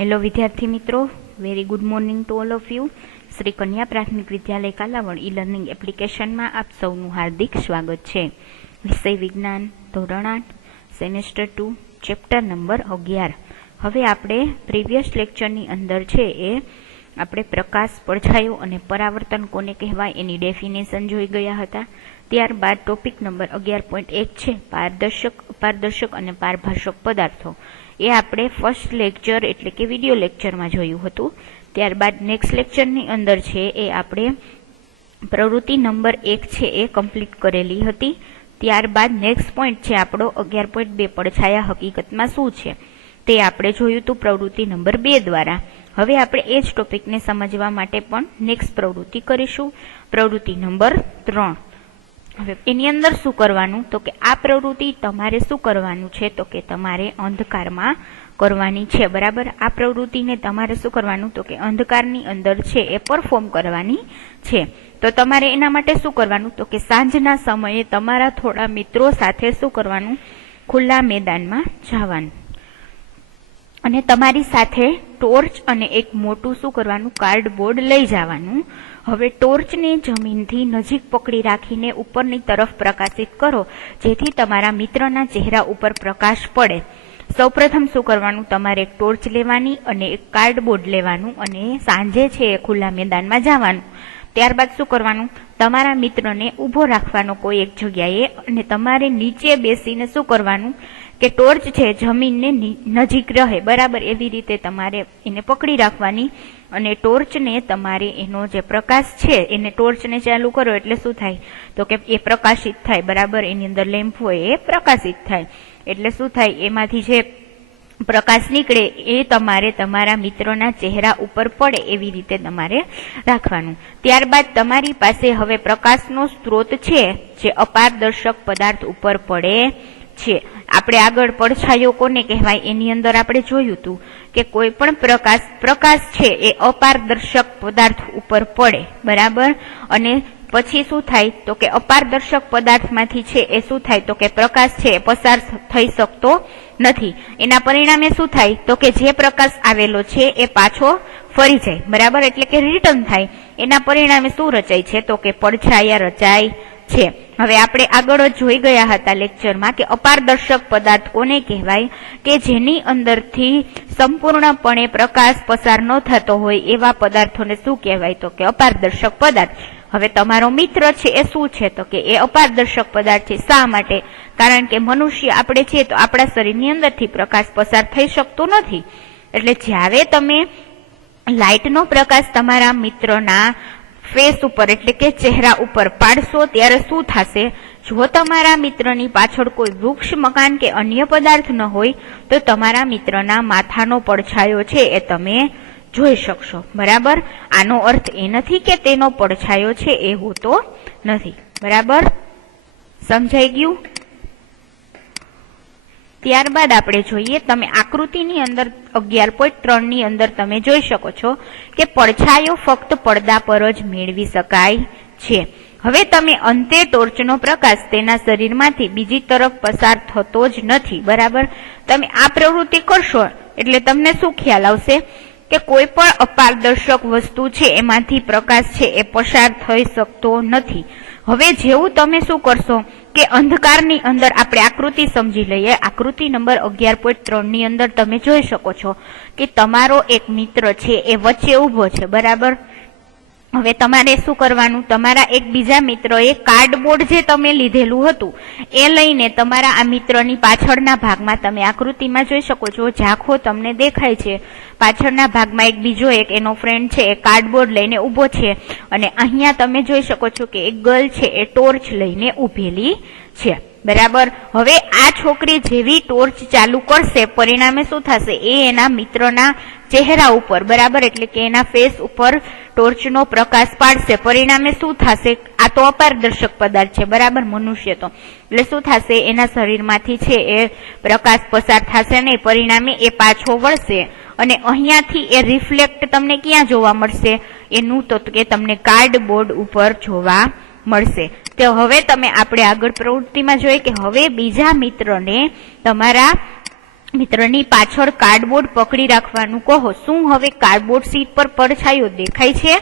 Hello વિદ્યાર્થી મિત્રો, very good morning to all of you. Shri કન્યા પ્રાથમિક વિદ્યાલય કાલાવડ ઈ લર્નિંગ એપ્લિકેશનમાં આપ સૌનું હાર્દિક સ્વાગત છે. વિષય વિજ્ઞાન, ધોરણ 8, સેમેસ્ટર 2, ચેપ્ટર નંબર 11. હવે આપણે પ્રીવિયસ લેક્ચરની અંદર છે એ આપણે પ્રકાશ, પડછાયો અને પરાવર્તન કોને કહેવાય એની ડેફિનેશન જોઈ ગયા હતા. ત્યારબાદ ટોપિક નંબર 11.1 છે પારદર્શક, અપારદર્શક અને પારભાષક પદાર્થો. એ આપણે ફર્સ્ટ લેક્ચર એટલે કે વિડીયો લેક્ચરમાં જોયું હતું. ત્યારબાદ નેક્સ્ટ લેક્ચરની અંદર છે એ આપણે પ્રવૃત્તિ નંબર 1 છે એ કમ્પ્લીટ કરેલી હતી. ત્યારબાદ નેક્સ્ટ પોઈન્ટ છે આપણો 11.2 પડછાયા હકીકતમાં શું છે તે આપણે જોયું હતું પ્રવૃત્તિ નંબર 2 દ્વારા. હવે આપણે એ જ ટોપિકને સમજવા માટે પણ નેક્સ્ટ પ્રવૃત્તિ કરીશું, પ્રવૃત્તિ નંબર 3. હવે એની અંદર શું કરવાનું તો કે આ પ્રવૃત્તિ તમારે શું કરવાનું છે તો કે તમારે અંધકારમાં કરવાની છે. બરાબર, આ પ્રવૃત્તિને તમારે શું કરવાનું તો કે અંધકારની અંદર છે એ પરફોર્મ કરવાની છે. તો તમારે એના માટે શું કરવાનું તો કે સાંજના સમયે તમારા થોડા મિત્રો સાથે શું કરવાનું, ખુલ્લા મેદાનમાં જવાનું અને તમારી સાથે ટોર્ચ અને એક મોટું શું કરવાનું, કાર્ડબોર્ડ લઈ જવાનું. હવે ટોર્ચને જમીનથી નજીક પકડી રાખીને ઉપરની તરફ પ્રકાશિત કરો જેથી તમારા મિત્રના ચહેરા ઉપર પ્રકાશ પડે. સૌપ્રથમ શું કરવાનું, તમારે એક ટોર્ચ લેવાની અને એક કાર્ડબોર્ડ લેવાનું અને સાંજે છે એ ખુલ્લા મેદાનમાં જવાનું. ત્યારબાદ શું કરવાનું, તમારા મિત્રને ઊભો રાખવાનો કોઈ એક જગ્યાએ અને તમારે નીચે બેસીને શું કરવાનું કે ટોર્ચ છે જમીનને નજીક રહે, બરાબર એવી રીતે તમારે એને પકડી રાખવાની અને ટોર્ચને તમારે એનો જે પ્રકાશ છે એને ટોર્ચને ચાલુ કરો એટલે શું થાય તો કે એ પ્રકાશિત થાય. બરાબર, એની અંદર લેમ્પ હોય એ પ્રકાશિત થાય એટલે શું થાય, એમાંથી જે પ્રકાશ નીકળે એ તમારે તમારા મિત્રોના ચહેરા ઉપર પડે એવી રીતે તમારે રાખવાનું. ત્યારબાદ તમારી પાસે હવે પ્રકાશનો સ્ત્રોત છે જે અપારદર્શક પદાર્થ ઉપર પડે છે. આપણે આગળ પડછાયો કોને કહેવાય એની અંદર આપણે જોયું હતું કે કોઈ પણ પ્રકાશ છે એ અપારદર્શક પદાર્થ ઉપર પડે, બરાબર, અને પછી શું થાય તો કે અપારદર્શક પદાર્થમાંથી છે એ શું થાય તો કે પ્રકાશ છે એ પસાર થઈ શકતો નથી. એના પરિણામે શું થાય તો કે જે પ્રકાશ આવેલો છે એ પાછો ફરી જાય, બરાબર, એટલે કે રિટર્ન થાય. એના પરિણામે શું રચાય છે તો કે પડછાયા રચાય છે. હવે આપણે આગળ જ જોઈ ગયા હતા લેક્ચરમાં કે અપારદર્શક પદાર્થ કોને કહેવાય કે જેની અંદરથી સંપૂર્ણપણે પ્રકાશ પસાર ન થતો હોય એવા પદાર્થોને શું કહેવાય તો કે અપારદર્શક પદાર્થ. હવે તમારો મિત્ર છે એ શું છે તો કે એ અપારદર્શક પદાર્થ છે. શા માટે? કારણ કે મનુષ્ય આપણે છે તો આપણા શરીરની અંદરથી પ્રકાશ પસાર થઈ શકતો નથી. એટલે જ્યારે તમે લાઇટનો પ્રકાશ તમારા મિત્રના ફેસ ઉપર એટલે કે ચહેરા ઉપર પાડશો ત્યારે શું થશે, જો તમારા મિત્રની પાછળ કોઈ વૃક્ષ, મકાન કે અન્ય પદાર્થ ન હોય તો તમારા મિત્રના માથાનો પડછાયો છે એ તમે જોઈ શકશો. બરાબર, આનો અર્થ એ નથી કે તેનો પડછાયો છે એ હોતો નથી. બરાબર, સમજાઈ ગયું? ત્યારબાદ આપણે જોઈએ, તમે આકૃતિની અંદર 11.3 ની અંદર તમે જોઈ શકો છો કે પડછાયો ફક્ત પડદા પર જ મેળવી શકાય છે. હવે તમે અંતે ટોર્ચનો પ્રકાશ તેના શરીરમાંથી બીજી તરફ પસાર થતો જ નથી. બરાબર, તમે આ પ્રવૃત્તિ કરશો એટલે તમને શું ખ્યાલ આવશે કે કોઈ પણ અપારદર્શક વસ્તુ છે એમાંથી પ્રકાશ છે એ પસાર થઈ શકતો નથી. હવે જેવું તમે શું કરશો કે અંધકારની અંદર આપણે આકૃતિ સમજી લઈએ. આકૃતિ નંબર 11.3 ની અંદર તમે જોઈ શકો છો કે તમારો એક મિત્ર છે એ વચ્ચે ઊભો છે, બરાબર. હવે તમારે શું કરવાનું, તમારા એક બીજા મિત્રએ કાર્ડબોર્ડ જે તમે લીધેલું હતું એ લઈને તમારા આ મિત્રની પાછળના ભાગમાં તમે આકૃતિમાં જોઈ શકો છો, ઝાંખો તમને દેખાય છે. પાછળના ભાગમાં એક બીજો એક એનો ફ્રેન્ડ છે એ કાર્ડબોર્ડ લઈને ઊભો છે અને અહીંયા તમે જોઈ શકો છો કે એક ગર્લ છે એ ટોર્ચ લઈને ઊભેલી છે. બરાબર, હવે આ છોકરી જેવી ટોર્ચ ચાલુ કરશે પરિણામે શું થશે, એ એના મિત્રના ચહેરા ઉપર, બરાબર, એટલે કે એના ફેસ ઉપર ટોર્ચનો પ્રકાશ પાડશે. પરિણામે શું થશે, આ તો અપારદર્શક પદાર્થ છે, બરાબર, મનુષ્ય તો, એટલે શું થશે એના શરીરમાંથી છે એ પ્રકાશ પસાર થશે નહીં. પરિણામે એ પાછો વળશે અને અહીંયાથી એ રિફ્લેક્ટ તમને ક્યાં જોવા મળશે, એનું તો કે તમને કાર્ડબોર્ડ ઉપર જોવા મળશે. તો હવે તમે આપણે આગળ પ્રવૃત્તિમાં જોઈએ કે હવે બીજા મિત્રને તમારા મિત્રની પાછળ કાર્ડબોર્ડ પકડી રાખવાનું કહો. શું હવે કાર્ડબોર્ડ સીટ પર પડછાયો દેખાય છે?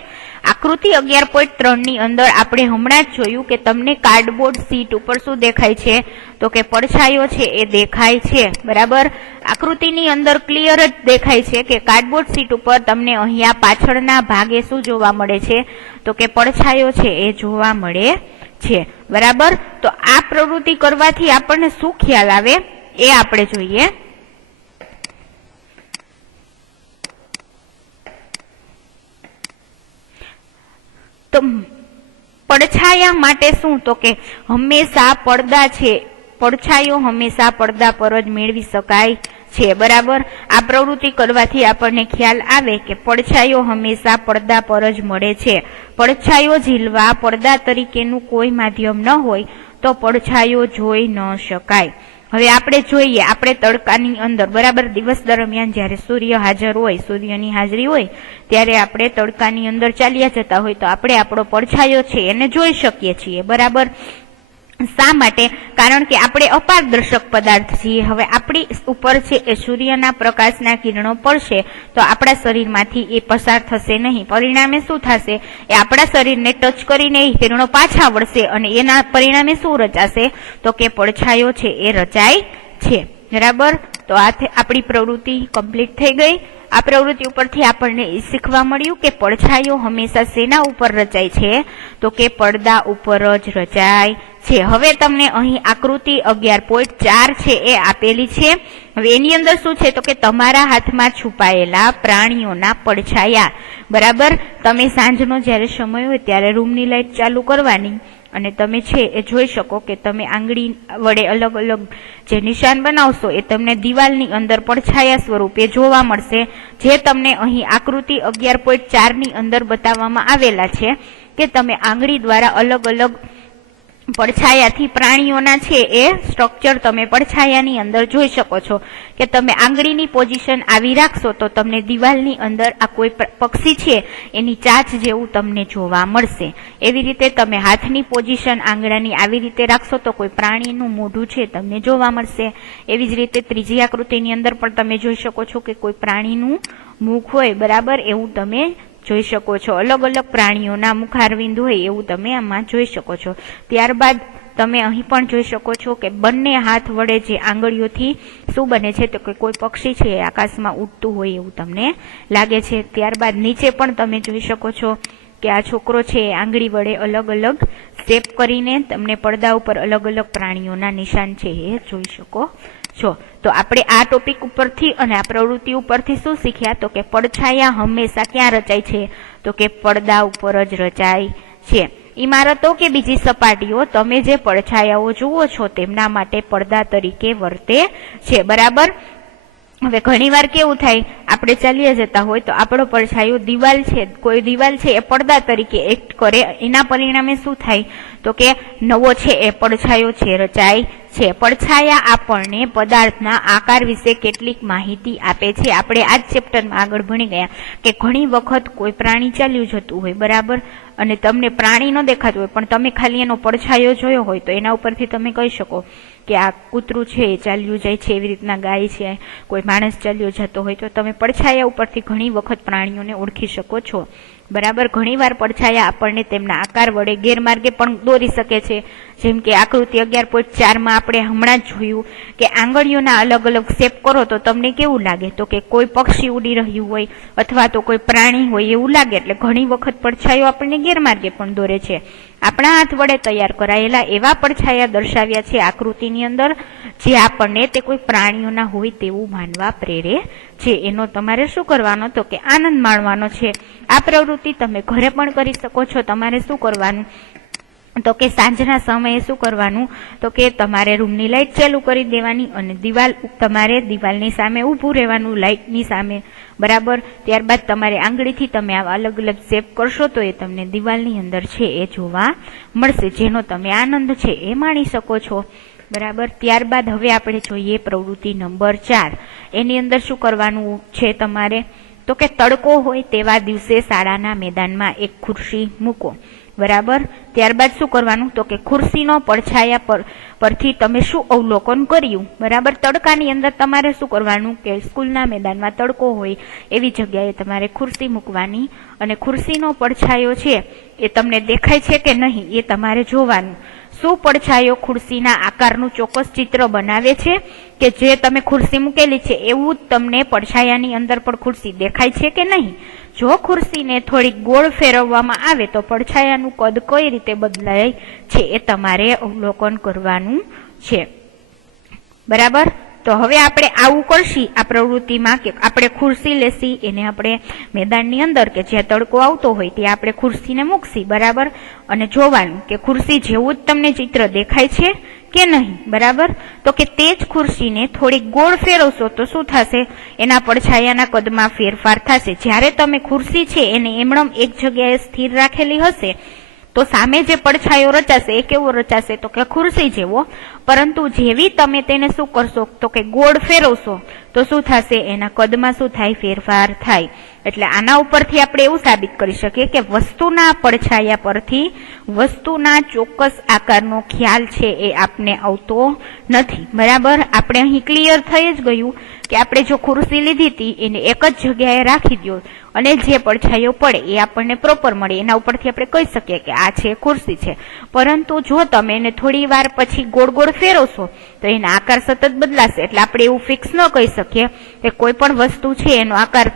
આકૃતિ 11.3 ની અંદર આપણે હમણાં જ જોયું કે તમને કાર્ડબોર્ડ સીટ ઉપર શું દેખાય છે? તો કે પડછાયો છે એ દેખાય છે. બરાબર, આકૃતિની અંદર ક્લિયર જ દેખાય છે કે કાર્ડબોર્ડ સીટ ઉપર તમને અહીંયા પાછળના ભાગે શું જોવા મળે છે? તો કે પડછાયો છે એ જોવા મળે છે. બરાબર, તો આ પ્રવૃત્તિ કરવાથી આપણને શું ખ્યાલ આવે એ આપણે જોઈએ. તો પડછાયા માટે શું? તો કે હંમેશા પડદા છે, પડછાયો હંમેશા પડદા પર જ મેળવી શકાય છે. બરાબર, આ પ્રવૃત્તિ કરવાથી આપણને ખ્યાલ આવે કે પડછાયો હંમેશા પડદા પર જ મળે છે. પડછાયો ઝીલવા પડદા તરીકેનું કોઈ માધ્યમ ન હોય તો પડછાયો જોઈ ન શકાય. હવે આપણે જોઈએ, આપણે તડકાની અંદર, બરાબર, દિવસ દરમિયાન જયારે સૂર્ય હાજર હોય, સૂર્યની હાજરી હોય, ત્યારે આપણે તડકાની અંદર ચાલ્યા જતા હોય તો આપણે આપણો પડછાયો છે એને જોઈ શકીએ છીએ. બરાબર, શા માટે? કારણ કે આપણે અપારદર્શક પદાર્થ છીએ. હવે આપણી ઉપર છે એ સૂર્યના પ્રકાશના કિરણો પડશે તો આપણા શરીરમાંથી એ પસાર થશે નહીં. પરિણામે શું થશે? એ આપણા શરીરને ટચ કરીને એ કિરણો પાછા વળશે અને એના પરિણામે શું રચાશે? તો કે પડછાયો છે એ રચાય છે. બરાબર, તો આ આપણી પ્રવૃત્તિ કમ્પ્લીટ થઈ ગઈ. આ પ્રવૃત્તિ ઉપરથી આપણને એ શીખવા મળ્યું કે પડછાયો હંમેશા શેના ઉપર રચાય છે? તો કે પડદા ઉપર જ રચાય છે. હવે તમને અહીં આકૃતિ 11.4 છે એ આપેલી છે. હવે એની અંદર શું છે? તો કે તમારા હાથમાં છુપાયેલા પ્રાણીઓના પડછાયા. બરાબર, તમે સાંજનો જયારે સમય હોય ત્યારે રૂમની લાઈટ ચાલુ કરવાની અને તમે છે એ જોઈ શકો કે તમે આંગળી વડે અલગ અલગ જે નિશાન બનાવશો એ તમને દિવાલની અંદર પડછાયા સ્વરૂપે જોવા મળશે, જે તમને અહીં આકૃતિ 11.4 ની અંદર બતાવવામાં આવેલા છે કે તમે આંગળી દ્વારા અલગ અલગ પડછાયાથી પ્રાણીઓના છે એ સ્ટ્રક્ચર તમે પડછાયાની અંદર જોઈ શકો છો કે તમે આંગળીની પોઝિશન આવી રાખશો તો તમને દિવાલની અંદર આ કોઈ પક્ષી છે એની ચાંચ જેવું તમને જોવા મળશે. એવી રીતે તમે હાથની પોઝિશન આંગળાની આવી રીતે રાખશો તો કોઈ પ્રાણીનું મોઢું છે તમને જોવા મળશે. એવી જ રીતે ત્રીજી આકૃતિની અંદર પણ તમે જોઈ શકો છો કે કોઈ પ્રાણીનું મુખ હોય, બરાબર, એવું તમે જોઈ શકો છો. અલગ અલગ પ્રાણીઓના મુખારવિંદ હોય એવું તમે આમાં જોઈ શકો છો. ત્યારબાદ તમે અહીં પણ જોઈ શકો છો કે બંને હાથ વડે જે આંગળીઓથી શું બને છે? તો કે કોઈ પક્ષી છે એ આકાશમાં ઉડતું હોય એવું તમને લાગે છે. ત્યારબાદ નીચે પણ તમે જોઈ શકો છો કે આ છોકરો છે એ આંગળી વડે અલગ અલગ શેપ કરીને તમને પડદા ઉપર અલગ અલગ પ્રાણીઓના નિશાન છે એ જોઈ શકો છો. તો આપણે આ ટોપિક ઉપરથી અને આ પ્રવૃત્તિ ઉપરથી શું શીખ્યા? તો કે પડછાયા હંમેશા ક્યાં રચાય છે? તો કે પડદા ઉપર જ રચાય છે. ઇમારતો કે બીજી સપાટીઓ તમે જે પડછાયાઓ જુઓ છો તેમના માટે પડદા તરીકે વર્તે છે. બરાબર, હવે ઘણીવાર કેવું થાય, આપણે ચાલ્યા જતા હોય તો આપણો પડછાયો દિવાલ છે, કોઈ દિવાલ છે એ પડદા તરીકે એક્ટ કરે. એના પરિણામે શું થાય? તો કે નવો છે એ પડછાયો છે રચાય છે. પડછાયા આપણને પદાર્થના આકાર વિશે કેટલીક માહિતી આપે છે. આપણે આ જ ચેપ્ટરમાં આગળ ભણી ગયા કે ઘણી વખત કોઈ પ્રાણી ચાલ્યું જતું હોય, બરાબર, અને તમને પ્રાણી ન દેખાતું હોય પણ તમે ખાલી એનો પડછાયો જોયો હોય તો એના ઉપરથી તમે કહી શકો કે આ કૂતરું છે એ ચાલ્યું જાય છે. એવી રીતના ગાય છે, કોઈ માણસ ચાલ્યો જતો હોય તો તમે પડછાયા ઉપરથી ઘણી વખત પ્રાણીઓને ઓળખી શકો છો. બરાબર, ઘણીવાર પડછાયા આપણને તેમના આકાર વડે ગેરમાર્ગે પણ દોરી શકે છે. જેમ કે આકૃતિ 11.4 માં આપણે હમણાં જ જોયું કે આંગળીઓના અલગ અલગ શેપ કરો તો તમને કેવું લાગે? તો કે કોઈ પક્ષી ઉડી રહ્યું હોય અથવા તો કોઈ પ્રાણી હોય એવું લાગે. એટલે ઘણી વખત પડછાયો આપણને ગેરમાર્ગે પણ દોરે છે. આપણા હાથ વડે તૈયાર કરાયેલા એવા પડછાયા દર્શાવ્યા છે આકૃતિની અંદર જે આપણને તે કોઈ પ્રાણીઓના હોય તેવું માનવા પ્રેરે છે. એનો તમારે શું કરવાનો? તો કે આનંદ માણવાનો છે. આ પ્રવૃત્તિ તમે ઘરે પણ કરી શકો છો. તમારે શું કરવાનું? તો કે સાંજના સમયે શું કરવાનું? તો કે તમારે રૂમની લાઈટ ચાલુ કરી દેવાની અને તમારે દિવાલની સામે ઊભું રહેવાનું, લાઈટની સામે. બરાબર, ત્યારબાદ તમારે આંગળીથી તમે આવા અલગ અલગ શેપ કરશો તો એ તમને દિવાલની અંદર છે એ જોવા મળશે, જેનો તમે આનંદ છે એ માણી શકો છો. બરાબર, ત્યારબાદ હવે આપણે જોઈએ પ્રવૃત્તિ નંબર 4. એની અંદર શું કરવાનું છે તમારે? તો કે તડકો હોય તેવા દિવસે શાળાના મેદાનમાં એક ખુરશી મૂકો. બરાબર. ત્યારબાદ શું કરવાનું તો કે ખુરશીનો પડછાયા પરથી તમે શું અવલોકન કર્યું. બરાબર. તડકાની અંદર તમારે શું કરવાનું કે સ્કૂલના મેદાનમાં તડકો હોય એવી જગ્યાએ તમારે ખુરશી મૂકવાની અને ખુરશીનો પડછાયો છે એ તમને દેખાય છે કે નહીં એ તમારે જોવાનું. શું પડછાયો ખુરશીના આકારનું ચોક્કસ ચિત્ર બનાવે છે કે જે તમે ખુરશી મૂકેલી છે એવું જ તમને પડછાયાની અંદર પણ ખુરશી દેખાય છે કે નહીં. જો ખુરશીને થોડી ગોળ ફેરવવામાં આવે તો પડછાયાનું કદ કઈ રીતે બદલાય છે એ તમારે અવલોકન કરવાનું છે. બરાબર. તો હવે આપણે આવું કરશી આ પ્રવૃત્તિમાં કે આપણે ખુરશી લેશી, એને આપણે મેદાનની અંદર કે જ્યાં તડકો આવતો હોય ત્યાં આપણે ખુરશીને મૂકશી. બરાબર. અને જોવાનું કે ખુરશી જેવું જ તમને ચિત્ર દેખાય છે કે નહીં. બરાબર. તો કે તે જ ખુરશીને થોડી ગોળ ફેરવશો તો શું થશે, એના પડછાયાના કદમાં ફેરફાર થશે. જ્યારે તમે ખુરશી છે એને એમણમ એક જગ્યાએ સ્થિર રાખેલી હશે તો સામે જે પડછાયો રચાશે એ કેવો રચાશે તો કે ખુરશી જેવો. પરંતુ જેવી તમે તેને શું કરશો તો કે ગોળ ફેરવશો તો શું થશે, એના કદમાં શું થાય, ફેરફાર થાય. એટલે આના ઉપરથી આપણે એવું સાબિત કરી શકીએ કે વસ્તુના પડછાયા પરથી વસ્તુના ચોક્કસ આકારનો ખ્યાલ છે એ આપને આવતો નથી. બરાબર. આપણે અહીં ક્લિયર થઈ જ ગયું કે આપણે જો ખુરશી લીધી હતી એને એક જ જગ્યાએ રાખી દો અને જે પડછાયો પડે એ આપણને પ્રોપર મળે, એના ઉપરથી આપણે કહી શકીએ કે આ છે ખુરશી છે. પરંતુ જો તમે એને થોડી વાર પછી ગોળ ગોળ ફેરવશો તો એના આકાર સતત બદલાશે. એટલે આપણે એવું ફિક્સ ન કહી શકીએ કે કોઈ પણ વસ્તુ છે એનો આકાર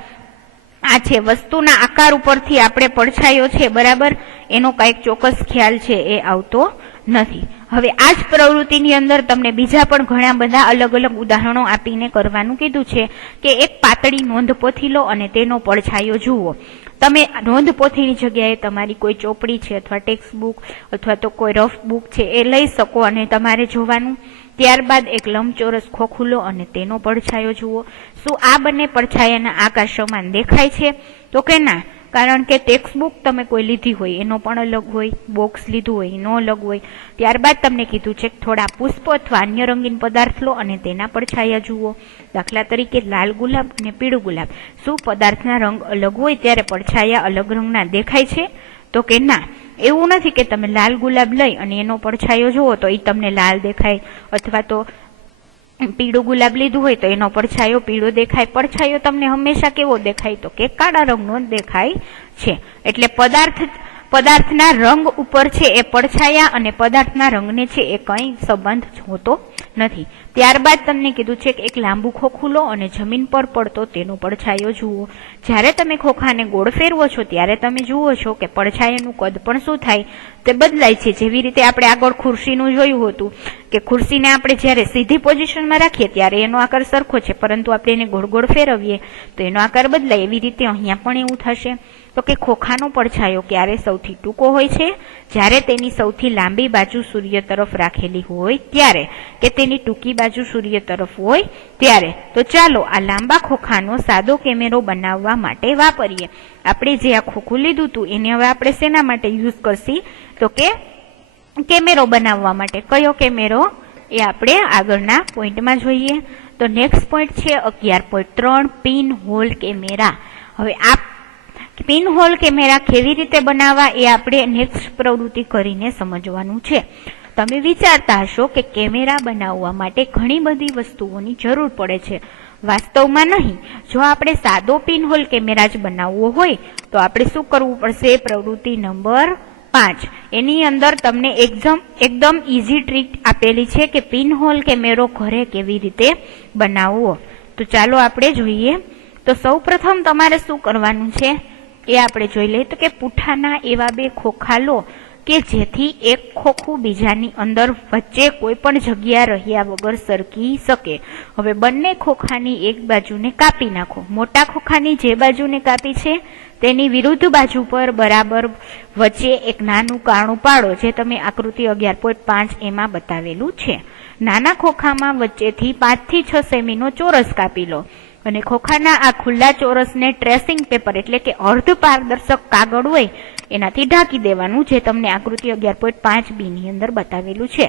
આ છે. વસ્તુના આકાર ઉપરથી આપણે પડછાયો છે બરાબર એનો કઈક ચોક્કસ ખ્યાલ છે એ આવતો નથી. હવે આ જ પ્રવૃત્તિની અંદર તમને બીજા પણ ઘણા બધા અલગ અલગ ઉદાહરણો આપીને કરવાનું કીધું છે કે એક પાતળી નોંધપોથી લો અને તેનો પડછાયો જુઓ. તમે નોંધપોથીની જગ્યાએ તમારી કોઈ ચોપડી છે અથવા ટેક્સ્ટ બુક અથવા તો કોઈ રફ બુક છે એ લઈ શકો અને તમારે જોવાનું. ત્યારબાદ એક લંબચોરસ ખોખું લો અને તેનો પડછાયો જુઓ. શું આ બંને પડછાયાના આકાર સમાન દેખાય છે તો કે ના, કારણ કે ટેક્સ્ટ બુક તમે કોઈ લીધી હોય એનો પણ અલગ હોય, બોક્સ લીધું હોય એનો અલગ હોય. ત્યારબાદ તમને કીધું છે થોડા પુષ્પ અથવા અન્ય રંગીન પદાર્થ લો અને તેના પડછાયા જુઓ. દાખલા તરીકે લાલ ગુલાબ અને પીળું ગુલાબ, શું પદાર્થના રંગ અલગ હોય ત્યારે પડછાયા અલગ રંગના દેખાય છે તો કે ના. એવું નથી કે તમે લાલ ગુલાબ લઈ અને એનો પડછાયો જુઓ તો એ તમને લાલ દેખાય, અથવા તો પીળું ગુલાબ લીધું હોય તો એનો પડછાયો પીળો દેખાય. પડછાયો તમને હંમેશા કેવો દેખાય તો કે કાળા રંગનો દેખાય છે. એટલે પદાર્થના રંગ ઉપર છે એ પડછાયા અને પદાર્થના રંગને છે એ કંઈ સંબંધ હોતો નથી. ત્યારબાદ તમને કીધું છે કે એક લાંબુ ખોખું લો અને જમીન પર પડતો તેનો પડછાયો જુઓ. જ્યારે તમે ખોખાને ગોળ ફેરવો છો ત્યારે તમે જુઓ છો કે પડછાયાનું કદ પણ શું થાય તે બદલાય છે. જેવી રીતે આપણે આગળ ખુરશીનું જોયું હતું કે ખુરશીને આપણે જ્યારે સીધી પોઝિશનમાં રાખીએ ત્યારે એનો આકાર સરખો છે, પરંતુ આપણે એને ગોળ ગોળ ફેરવીએ તો એનો આકાર બદલાય. એવી રીતે અહીંયા પણ એવું થશે. તો કે ખોખાનો પડછાયો ક્યારે સૌથી ટૂંકો હોય છે, જ્યારે તેની સૌથી લાંબી બાજુ સૂર્ય તરફ રાખેલી હોય ત્યારે, કે તેની ટૂંકી બાજુ સૂર્ય તરફ હોય ત્યારે. તો ચાલો આ લાંબા ખોખાનો સાદો કેમેરો બનાવવા માટે વાપરીએ. આપણે જે આ ખોખું લીધું હતું એને હવે આપણે શેના માટે યુઝ કરશી તો કે કેમેરો બનાવવા માટે. કયો કેમેરો એ આપણે આગળના પોઈન્ટમાં જોઈએ. તો નેક્સ્ટ પોઈન્ટ છે 11.3 પિન હોલ કેમેરા. હવે આ પિન હોલ કેમેરા કેવી રીતે બનાવવા એ આપણે નેક્સ્ટ પ્રવૃત્તિ કરીને સમજવાનું છે. તમે વિચારતા હશો કે કેમેરા બનાવવા માટે ઘણી બધી વસ્તુઓની જરૂર પડે છે. વાસ્તવમાં નહીં. જો આપણે સાદો પિન હોલ કેમેરા જ બનાવવો હોય તો આપણે શું કરવું પડશે, પ્રવૃત્તિ નંબર 5 એની અંદર તમને એકદમ ઈઝી ટ્રીક આપેલી છે કે પિન હોલ કેમેરો ઘરે કેવી રીતે બનાવવો. તો ચાલો આપણે જોઈએ. તો સૌ પ્રથમ તમારે શું કરવાનું છે એ આપણે જોઈ લઈએ. તો કે પૂઠાના એવા 2 ખોખા લો કે જેથી એક ખોખું બીજાની અંદર વચ્ચે કોઈ પણ જગ્યા રહ્યા વગર સરકી શકે. હવે બંને ખોખાની એક બાજુને કાપી નાખો. મોટા ખોખાની જે બાજુને કાપી છે તેની વિરુદ્ધ બાજુ પર બરાબર વચ્ચે એક નાનું કાણું પાડો, જે તમે આકૃતિ 11.5 એમાં બતાવેલું છે. નાના ખોખામાં વચ્ચેથી 5 થી 6 સેમીનો ચોરસ કાપી લો અને ખોખાના આ ખુલ્લા ચોરસને ટ્રેસિંગ પેપર એટલે કે અર્ધ પારદર્શક કાગળ હોય એનાથી ઢાંકી દેવાનું, જે તમને આકૃતિ 11.5 બી ની અંદર બતાવેલું છે.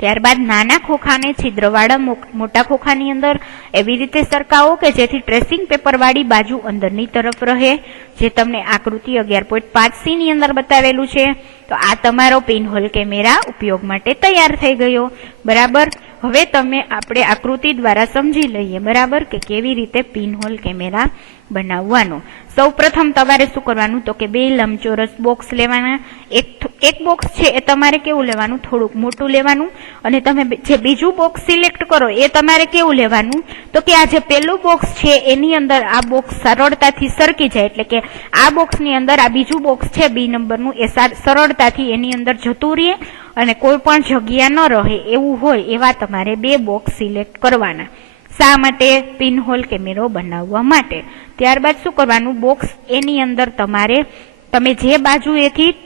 ત્યારબાદ નાના ખોખાને છિદ્રવાળા મોટા ખોખાની અંદર એવી રીતે સરકાવો કે જેથી ટ્રેસિંગ પેપર વાળી બાજુ અંદરની તરફ રહે. જે તમને આકૃતિ 11.5C ની અંદર બતાવેલું છે. તો આ તમારો પિનહોલ કેમેરા ઉપયોગ માટે તૈયાર થઈ ગયો. બરાબર. હવે આપણે આકૃતિ દ્વારા સમજી લઈએ, બરાબર, કે કેવી રીતે પિનહોલ કેમેરા બનાવવાનો. સૌ પ્રથમ તમારે શું કરવાનું, તો કે 2 લંબચોરસ બોક્સ લેવાના. એક બોક્સ છે એ તમારે કેવું લેવાનું, થોડુંક મોટું લેવાનું. અને તમે જે બીજું બોક્સ સિલેક્ટ કરો એ તમારે કેવું લેવાનું, તો કે આ જે પેલું બોક્સ છે એની અંદર આ બોક્સ સરળતાથી સરકી જાય, એટલે કે આ બોક્સની અંદર આ બીજું બોક્સ છે B નંબરનું એ સરળતાથી એની અંદર જતું રહે અને કોઈ પણ જગ્યા ન રહે એવું હોય એવા તમારે 2 બોક્સ સિલેક્ટ કરવાના. શા માટે? પિનહોલ કેમેરો બનાવવા માટે. ત્યારબાદ શું કરવાનું, બોક્સ એની અંદર તમે જે બાજુએથી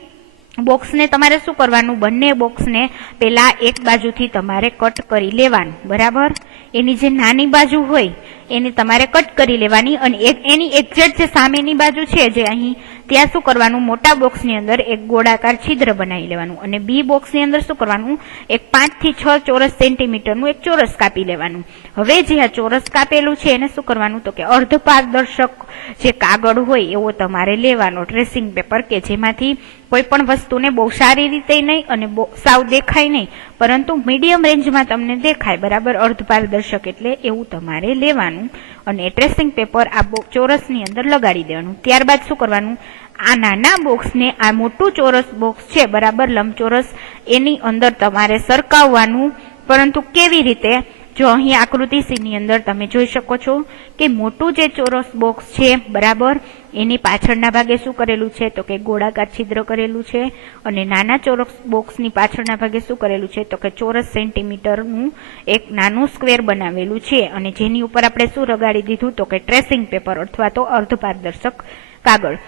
બોક્સને તમારે શું કરવાનું, બંને બોક્સને પેલા એક બાજુથી તમારે કટ કરી લેવાનું. બરાબર. એની જે નાની બાજુ હોય એને તમારે કટ કરી લેવાની અને એની એક્ઝેક્ટ જે સામેની બાજુ છે જે અહીં, ત્યાં શું કરવાનું, મોટા બોક્સની અંદર એક ગોળાકાર છિદ્ર બનાવી લેવાનું અને B બોક્સની અંદર શું કરવાનું, એક 5 થી 6 ચોરસ સેન્ટીમીટરનું એક ચોરસ કાપી લેવાનું. હવે જે આ ચોરસ કાપેલું છે એને શું કરવાનું, તો કે અર્ધપારદર્શક જે કાગળ હોય એવો તમારે લેવાનો, ટ્રેસિંગ પેપર, કે જેમાંથી કોઈ પણ વસ્તુને બહુ સારી રીતે નહીં અને સાવ દેખાય નહીં, પરંતુ મીડિયમ રેન્જમાં તમને દેખાય. બરાબર. અર્ધપારદર્શક એટલે એવું તમારે લેવાનું અને ટ્રેસિંગ પેપર આ ચોરસની અંદર લગાડી દેવાનું. ત્યારબાદ શું કરવાનું, આ નાના બોક્સને આ મોટું ચોરસ બોક્સ છે, બરાબર, લંબચોરસ, એની અંદર તમારે સરકાવવાનું. પરંતુ કેવી રીતે? જો અહીં આકૃતિ C ની અંદર તમે જોઈ શકો છો કે મોટું જે ચોરસ બોક્સ છે, બરાબર, એની પાછળના ભાગે શું કરેલું છે, તો કે ગોળાકાર છિદ્ર કરેલું છે અને નાના ચોરસ બોક્સની પાછળના ભાગે શું કરેલું છે, તો કે ચોરસ સેન્ટીમીટરનું એક નાનું સ્ક્વેર બનાવેલું છે અને જેની ઉપર આપણે શું લગાડી દીધું, તો કે ટ્રેસિંગ પેપર અથવા તો અર્ધપારદર્શક કાગળ.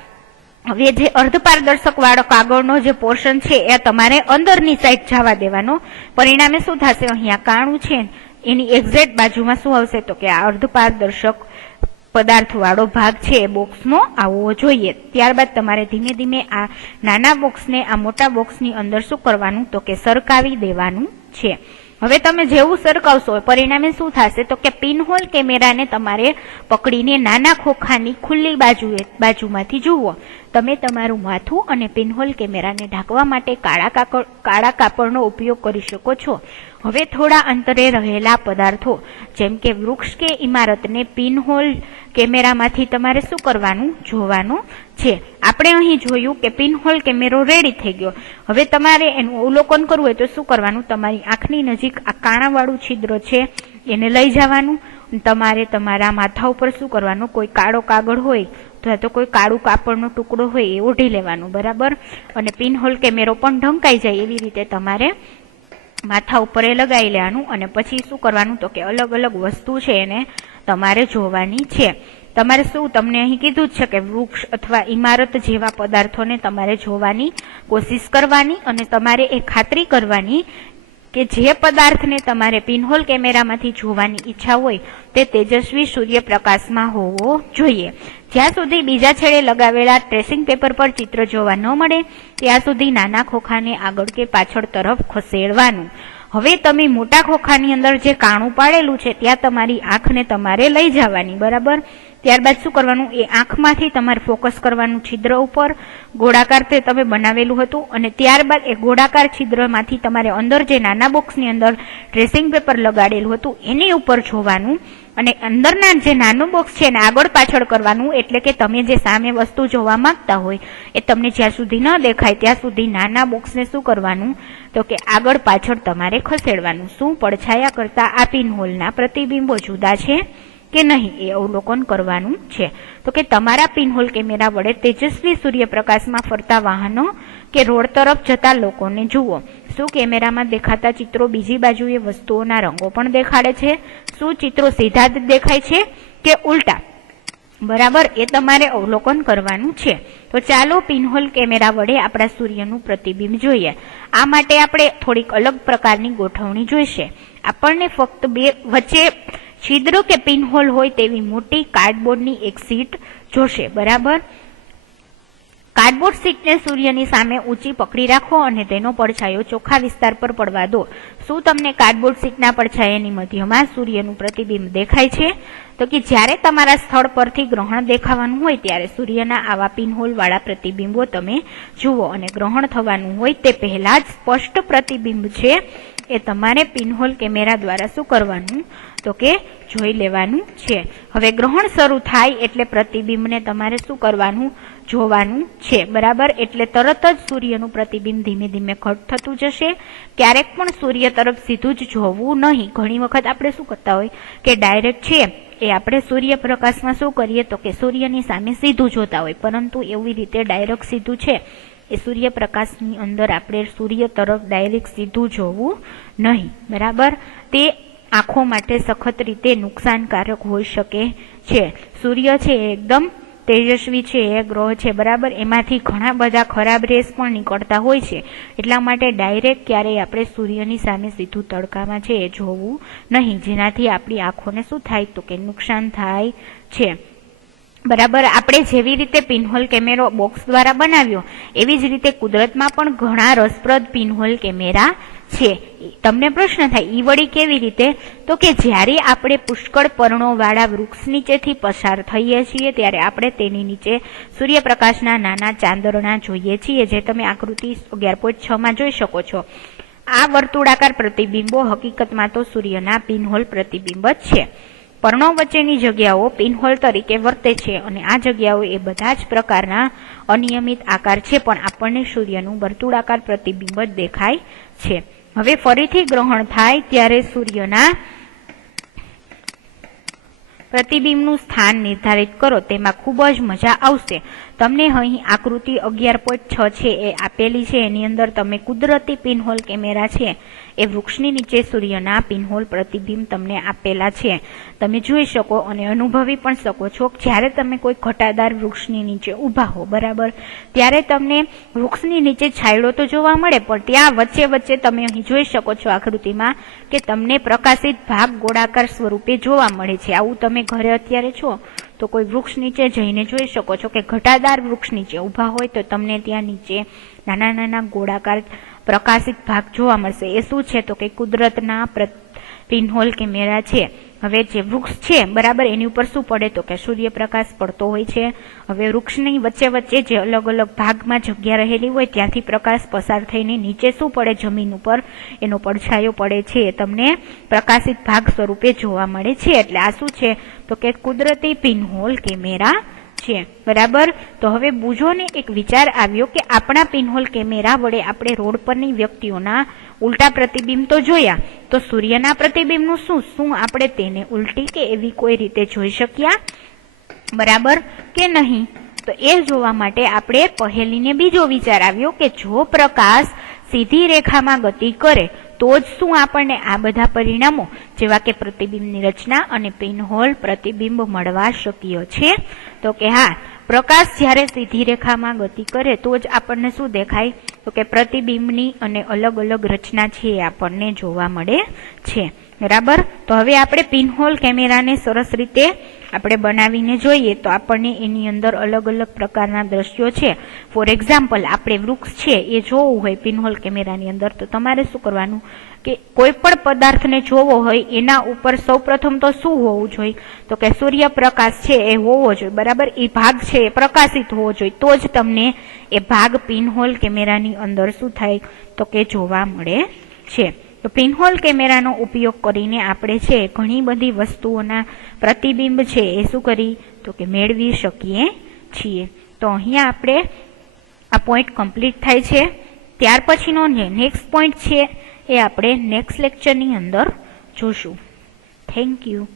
હવે જે અર્ધપારદર્શક વાળો કાગળનો જે પોર્શન છે એ તમારે અંદરની સાઈડ જવા દેવાનો. પરિણામે શું થશે, અહીંયા કાણું છે એની એક્ઝેક્ટ બાજુમાં શું આવશે, તો કે આ અર્ધપારદર્શક પદાર્થ વાળો ભાગ છે એ બોક્સનો આવવો જોઈએ. ત્યારબાદ તમારે ધીમે ધીમે આ નાના બોક્સને આ મોટા બોક્સની અંદર શું કરવાનું, તો કે સરકાવી દેવાનું છે. હવે તમે જેવું સરકાવશો પરિણામે શું થશે, તો કે પિનહોલ કેમેરાને તમારે પકડીને નાના ખોખાની ખુલ્લી બાજુમાંથી જુઓ. તમે તમારું માથું અને પિનહોલ કેમેરાને ઢાંકવા માટે કાળા કાપડનો ઉપયોગ કરી શકો છો. હવે થોડા અંતરે રહેલા પદાર્થો જેમ કે વૃક્ષ કે ઇમારતને પિનહોલ કેમેરામાંથી તમારે શું કરવાનું, જોવાનું છે. આપણે અહીં જોયું કે પિનહોલ કેમેરો રેડી થઈ ગયો. હવે તમારે એનું અવલોકન કરવું હોય તો શું કરવાનું, તમારી આંખની નજીક આ કાણાવાળું છિદ્ર છે એને લઈ જવાનું. તમારે તમારા માથા ઉપર શું કરવાનું, કોઈ કાળો કાગળ હોય અથવા તો કોઈ કાળું કાપડનો ટુકડો હોય એ ઓઢી લેવાનું. બરાબર. અને પિનહોલ કેમેરો પણ ઢંકાઈ જાય એવી રીતે તમારે માથા ઉપર એ લગાવી લેવાનું અને પછી શું કરવાનું, તો કે અલગ અલગ વસ્તુ છે એને તમારે જોવાની છે. તમારે શું, તમને અહીં કીધું જ છે કે વૃક્ષ અથવા ઇમારત જેવા પદાર્થોને તમારે જોવાની કોશિશ કરવાની અને તમારે એ ખાતરી કરવાની કે જે પદાર્થને તમારે પિનહોલ કેમેરામાંથી જોવાની ઈચ્છા હોય તે તેજસ્વી સૂર્યપ્રકાશમાં હોવો જોઈએ. જ્યાં સુધી બીજા છેડે લગાવેલા ટ્રેસિંગ પેપર પર ચિત્ર જોવા ન મળે ત્યાં સુધી નાના ખોખાને આગળ કે પાછળ તરફ ખસેડવાનું. હવે તમે મોટા ખોખાની અંદર જે કાણું પાડેલું છે ત્યાં તમારી આંખને તમારે લઈ જવાની. બરાબર. ત્યારબાદ શું કરવાનું, એ આંખમાંથી તમારે ફોકસ કરવાનું છિદ્ર ઉપર, ગોળાકાર તે તમે બનાવેલું હતું, અને ત્યારબાદ એ ગોળાકાર છિદ્રમાંથી તમારે અંદર જે નાના બોક્સની અંદર ટ્રેસિંગ પેપર લગાડેલું હતું એની ઉપર જોવાનું અને અંદરના જે નાનું બોક્સ છે એને આગળ પાછળ કરવાનું. એટલે કે તમે જે સામે વસ્તુ જોવા માંગતા હોય એ તમને જ્યાં સુધી ન દેખાય ત્યાં સુધી નાના બોક્સને શું કરવાનું, તો કે આગળ પાછળ તમારે ખસેડવાનું. શું પડછાયા કરતા આ પિનહોલના પ્રતિબિંબો જુદા છે કે નહીં એ અવલોકન કરવાનું છે. તો કે તમારા પિનહોલ કેમેરા વડે તેજસ્વી સૂર્યપ્રકાશમાં ફરતા વાહનો કે રોડ તરફ જતા લોકોને જુઓ. શું કેમેરામાં દેખાતા ચિત્રો બીજી બાજુએ વસ્તુઓના રંગો પણ દેખાડે છે? શું ચિત્રો સીધા જ દેખાય છે કે ઉલટા? બરાબર. એ તમારે અવલોકન કરવાનું છે. તો ચાલો પિનહોલ કેમેરા વડે આપણા સૂર્યનું પ્રતિબિંબ જોઈએ. આ માટે આપણે થોડીક અલગ પ્રકારની ગોઠવણી જોઈશે. આપણને ફક્ત વચ્ચે છિદ્ર કે પિનહોલ હોય તેવી મોટી કાર્ડબોર્ડની એક શીટ જોશે. બરાબર. કાર્ડબોર્ડ શીટને સૂર્યની સામે ઊંચી પકડી રાખો અને તેનો પડછાયો ચોખ્ખા વિસ્તાર પર પડવા દો. શું તમને કાર્ડબોર્ડ શીટના પડછાયાની મધ્યમાં સૂર્યનું પ્રતિબિંબ દેખાય છે? તો કે જ્યારે તમારા સ્થળ પરથી ગ્રહણ દેખાવાનું હોય ત્યારે સૂર્યના આવા પિનહોલ વાળા પ્રતિબિંબો તમે જુઓ અને ગ્રહણ થવાનું હોય તે પહેલા જ સ્પષ્ટ પ્રતિબિંબ છે એ તમારે પિનહોલ કેમેરા દ્વારા શું કરવાનું? તો કે જોઈ લેવાનું છે. હવે ગ્રહણ શરૂ થાય એટલે પ્રતિબિંબને તમારે શું કરવાનું? જોવાનું છે. બરાબર, એટલે તરત જ સૂર્યનું પ્રતિબિંબ ધીમે ધીમે ઘટ થતું જશે. ક્યારેક પણ સૂર્ય તરફ સીધું જ જોવું નહીં. ઘણી વખત આપણે શું કરતા હોય કે ડાયરેક્ટ છે એ આપણે સૂર્યપ્રકાશમાં શું કરીએ તો કે સૂર્યની સામે સીધું જોતા હોય, પરંતુ એવી રીતે ડાયરેક્ટ સીધું છે એ સૂર્યપ્રકાશની અંદર આપણે સૂર્ય તરફ ડાયરેક્ટ સીધું જોવું નહીં. બરાબર, તે આંખો માટે સખત રીતે નુકસાનકારક હોઈ શકે છે. સૂર્ય છે એકદમ તેજસ્વી છે, એ ગ્રહ છે. બરાબર, એમાંથી ઘણા બધા ખરાબ રેસ પણ નીકળતા હોય છે. એટલા માટે ડાયરેક્ટ ક્યારેય આપણે સૂર્યની સામે સીધું તડકામાં છે એ જોવું નહીં, જેનાથી આપણી આંખોને શું થાય તો કે નુકસાન થાય છે. બરાબર, આપણે જેવી રીતે પિનહોલ કેમેરો બોક્સ દ્વારા બનાવ્યો એવી જ રીતે કુદરતમાં પણ ઘણા રસપ્રદ પિનહોલ કેમેરા છે. તમને પ્રશ્ન થાય ઈ વળી કેવી રીતે? તો કે જ્યારે આપણે પુષ્કળ પર્ણોવાળા વૃક્ષ નીચેથી પસાર થઈએ છીએ ત્યારે આપણે તેની નીચે સૂર્યપ્રકાશના નાના ચાંદરણા જોઈએ છીએ, જે તમે આકૃતિ 11.6 માં જોઈ શકો છો. આ વર્તુળાકાર પ્રતિબિંબો હકીકતમાં તો સૂર્યના પિનહોલ પ્રતિબિંબ જ છે. પર્ણો વચ્ચેની જગ્યાઓ પિનહોલ તરીકે વર્તે છે અને આ જગ્યાઓ એ બધા જ પ્રકારના અનિયમિત આકાર છે, પણ આપણને સૂર્યનું વર્તુળાકાર પ્રતિબિંબ જ દેખાય છે. હવે ફરીથી ગ્રહણ થાય ત્યારે સૂર્યના પ્રતિબિંબનું સ્થાન નિર્ધારિત કરો, તેમાં ખૂબ જ મજા આવશે. તમને અહીં આકૃતિ 11.6 છે એ આપેલી છે, એની અંદર તમે કુદરતી પિનહોલ કેમેરા છે એ વૃક્ષની નીચે સૂર્યના પિનહોલ પ્રતિબિંબ તમને આપેલા છે. તમે જોઈ શકો અને અનુભવી પણ શકો છો. જ્યારે તમે કોઈ ઘટાદાર વૃક્ષની નીચે ઊભા હો, બરાબર, ત્યારે તમને વૃક્ષની નીચે છાંયડો તો જોવા મળે, પણ ત્યાં વચ્ચે વચ્ચે તમે અહીં જોઈ શકો છો આકૃતિમાં કે તમને પ્રકાશિત ભાગ ગોળાકાર સ્વરૂપે જોવા મળે છે. આવું તમે ઘરે અત્યારે છો તો કોઈ વૃક્ષ નીચે જઈને જોઈ શકો છો કે ઘટાદાર વૃક્ષ નીચે ઊભા હોય તો તમને ત્યાં નીચે નાના નાના ગોળાકાર પ્રકાશિત ભાગ જોવા મળશે. એ શું છે તો કે કુદરતના પિનહોલ કેમેરા છે. હવે જે વૃક્ષ છે, બરાબર, એની ઉપર શું પડે તો કે સૂર્યપ્રકાશ પડતો હોય છે. હવે વૃક્ષની વચ્ચે વચ્ચે જે અલગ અલગ ભાગમાં જગ્યા રહેલી હોય ત્યાંથી પ્રકાશ પસાર થઈને નીચે શું પડે? જમીન ઉપર એનો પડછાયો પડે છે, એ તમને પ્રકાશિત ભાગ સ્વરૂપે જોવા મળે છે. એટલે આ શું છે તો કે કુદરતી પિનહોલ કેમેરા છે. બરાબર, તો હવે બુજોને એક વિચાર આવ્યો કે આપણા પિનહોલ કેમેરા વડે આપણે રોડ પરની વ્યક્તિઓના ઉલટા પ્રતિબિંબ તો જોયા, તો સૂર્યના પ્રતિબિંબનું શું આપણે તેને ઉલટી કે એવી કોઈ રીતે જોઈ શક્યા? બરાબર કે નહીં? તો એ જોવા માટે આપણે પહેલીને બીજો વિચાર આવ્યો કે જો પ્રકાશ સીધી રેખામાં ગતિ કરે તો જ શું આપણને આ બધા પરિણામો જેવા કે પ્રતિબિંબની રચના અને પિનહોલ પ્રતિબિંબ મળવા શક્ય છે? તો કે હા, પ્રકાશ જ્યારે સીધી રેખામાં ગતિ કરે તો જ આપણને શું દેખાય તો કે પ્રતિબિંબની અને અલગ અલગ રચના છે એ આપણને જોવા મળે છે. બરાબર, તો હવે આપણે પિનહોલ કેમેરાને સરસ રીતે આપણે બનાવીને જોઈએ તો આપણને એની અંદર અલગ અલગ પ્રકારના દ્રશ્યો છે. ફોર એક્ઝામ્પલ, આપણે વૃક્ષ છે એ જોવું હોય પિનહોલ કેમેરાની અંદર તો તમારે શું કરવાનું કે કોઈ પણ પદાર્થને જોવો હોય એના ઉપર સૌપ્રથમ તો શું હોવું જોઈએ તો કે સૂર્યપ્રકાશ છે એ હોવો જોઈએ. બરાબર, એ ભાગ છે એ પ્રકાશિત હોવો જોઈએ, તો જ તમને એ ભાગ પિનહોલ કેમેરાની અંદર શું થાય તો કે જોવા મળે છે. તો પિનહોલ કેમેરાનો ઉપયોગ કરીને આપણે છે ઘણી બધી વસ્તુઓના પ્રતિબિંબ છે એ શું કરી તો કે મેળવી શકીએ છીએ. તો અહીંયા આપણે આ પોઈન્ટ કમ્પ્લીટ થાય છે. ત્યાર પછીનો નેક્સ્ટ પોઈન્ટ છે એ આપણે નેક્સ્ટ લેક્ચરની અંદર જોશું. Thank you.